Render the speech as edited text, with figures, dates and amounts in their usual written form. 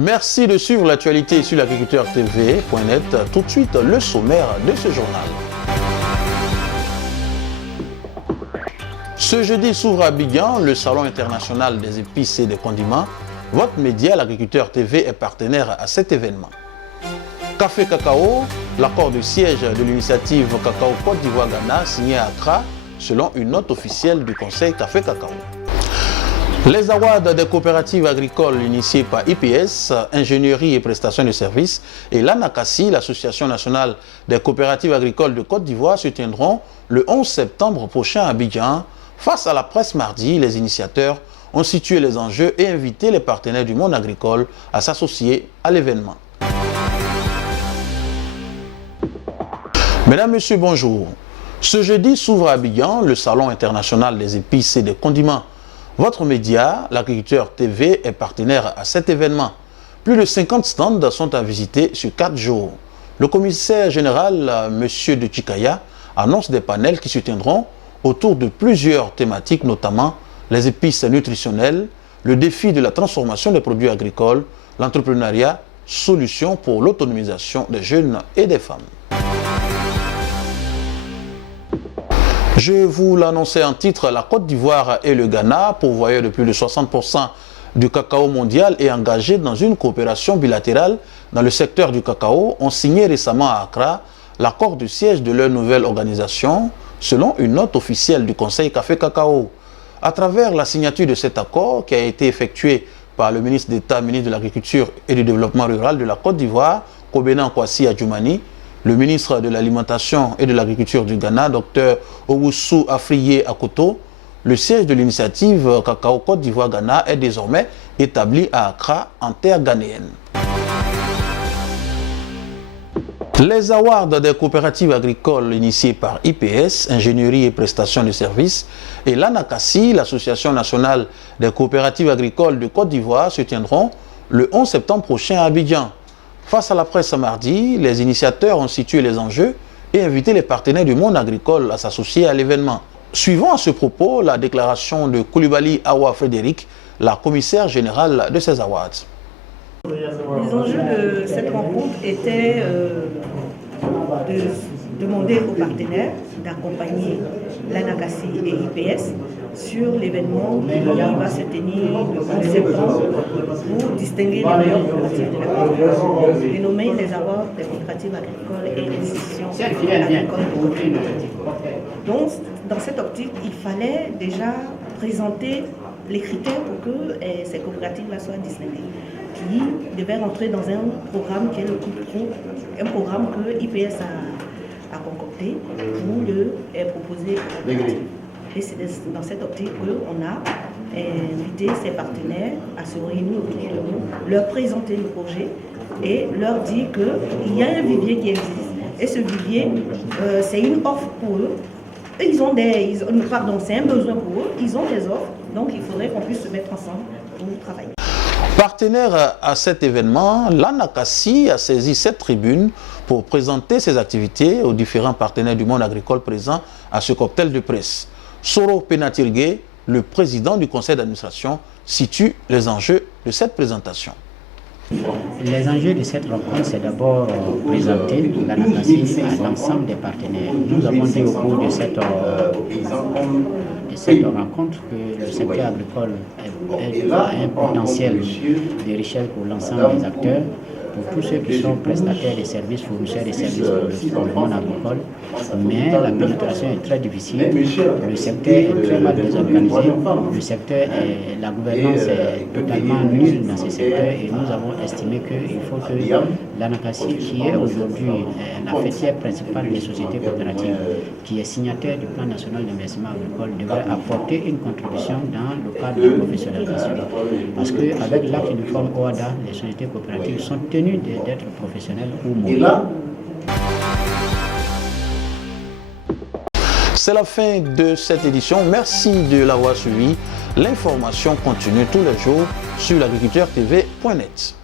Merci de suivre l'actualité sur l'agriculteur TV.net. Tout de suite, le sommaire de ce journal. Ce jeudi s'ouvre à Abidjan le Salon international des épices et des condiments. Votre média, l'agriculteur TV, est partenaire à cet événement. Café Cacao, l'accord de siège de l'initiative Cacao Côte d'Ivoire-Ghana signé à Accra selon une note officielle du Conseil Café Cacao. Les awards des coopératives agricoles initiés par IPS, Ingénierie et Prestations de Services, et l'ANACASI, l'Association nationale des coopératives agricoles de Côte d'Ivoire, se tiendront le 11 septembre prochain à Abidjan. Face à la presse mardi, les initiateurs ont situé les enjeux et invité les partenaires du monde agricole à s'associer à l'événement. Mesdames, Messieurs, bonjour. Ce jeudi s'ouvre à Abidjan le Salon international des épices et des condiments. Votre média, l'agriculteur TV, est partenaire à cet événement. Plus de 50 stands sont à visiter sur 4 jours. Le commissaire général, M. de Chikaya, annonce des panels qui se tiendront autour de plusieurs thématiques, notamment les épices nutritionnelles, le défi de la transformation des produits agricoles, l'entrepreneuriat, solutions pour l'autonomisation des jeunes et des femmes. Je vous l'annonçais en titre, la Côte d'Ivoire et le Ghana, pourvoyeurs de plus de 60% du cacao mondial et engagés dans une coopération bilatérale dans le secteur du cacao, ont signé récemment à Accra l'accord de siège de leur nouvelle organisation, selon une note officielle du Conseil Café Cacao. À travers la signature de cet accord qui a été effectué par le ministre d'État, ministre de l'Agriculture et du Développement rural de la Côte d'Ivoire, Kobena Kwasi Adjoumani, le ministre de l'Alimentation et de l'Agriculture du Ghana, Dr Owusu Afriye Akoto, le siège de l'initiative Cacao Côte d'Ivoire-Ghana est désormais établi à Accra, en terre ghanéenne. Les awards des coopératives agricoles initiés par IPS, Ingénierie et Prestations de Services, et l'ANACASI, l'Association nationale des coopératives agricoles de Côte d'Ivoire, se tiendront le 11 septembre prochain à Abidjan. Face à la presse mardi, les initiateurs ont situé les enjeux et invité les partenaires du monde agricole à s'associer à l'événement. Suivant à ce propos la déclaration de Koulibaly Awa Frédéric, la commissaire générale de ces awards. Les enjeux de cette rencontre étaient de demander aux partenaires d'accompagner l'ANACASI et IPS sur l'événement qui va se tenir le 11 septembre pour distinguer les meilleures coopératives de la Côte d'Ivoire, dénommer les awards des coopératives agricoles et des institutions agricoles. Donc, dans cette optique, il fallait déjà présenter les critères pour que ces coopératives-là soient distinguées, qui devaient rentrer dans un programme qui est le Coupe Pro, un programme que IPS a concocté pour le proposer aux coopératives. Et c'est dans cette optique qu'on a invité ses partenaires à se réunir autour de nous, leur présenter le projet et leur dire qu'il y a un vivier qui existe. Et ce vivier, c'est une offre pour eux. C'est un besoin pour eux, ils ont des offres, donc il faudrait qu'on puisse se mettre ensemble pour travailler. Partenaire à cet événement, l'ANACASI a saisi cette tribune pour présenter ses activités aux différents partenaires du monde agricole présents à ce cocktail de presse. Soro Penatirgue, le président du conseil d'administration, situe les enjeux de cette présentation. Les enjeux de cette rencontre, c'est d'abord présenter l'ANACASI à l'ensemble des partenaires. Nous avons dit au cours de cette rencontre que le secteur agricole a un potentiel de richesse pour l'ensemble des acteurs, pour tous ceux qui sont prestataires de services, fournisseurs de services pour le monde agricole, mais la pénétration est très difficile, le secteur est très mal désorganisé, la gouvernance est totalement nulle dans ce secteur et nous avons estimé qu'il faut que l'ANACASI, qui est aujourd'hui la fêtière principale des sociétés coopératives, qui est signataire du plan national d'investissement agricole, devrait apporter une contribution dans le cadre de la professionnalisation. Parce qu'avec l'acte uniforme OADA, les sociétés coopératives sont tenues d'être professionnels ou moraux. C'est la fin de cette édition. Merci de l'avoir suivi. L'information continue tous les jours sur l'agriculteur TV.net.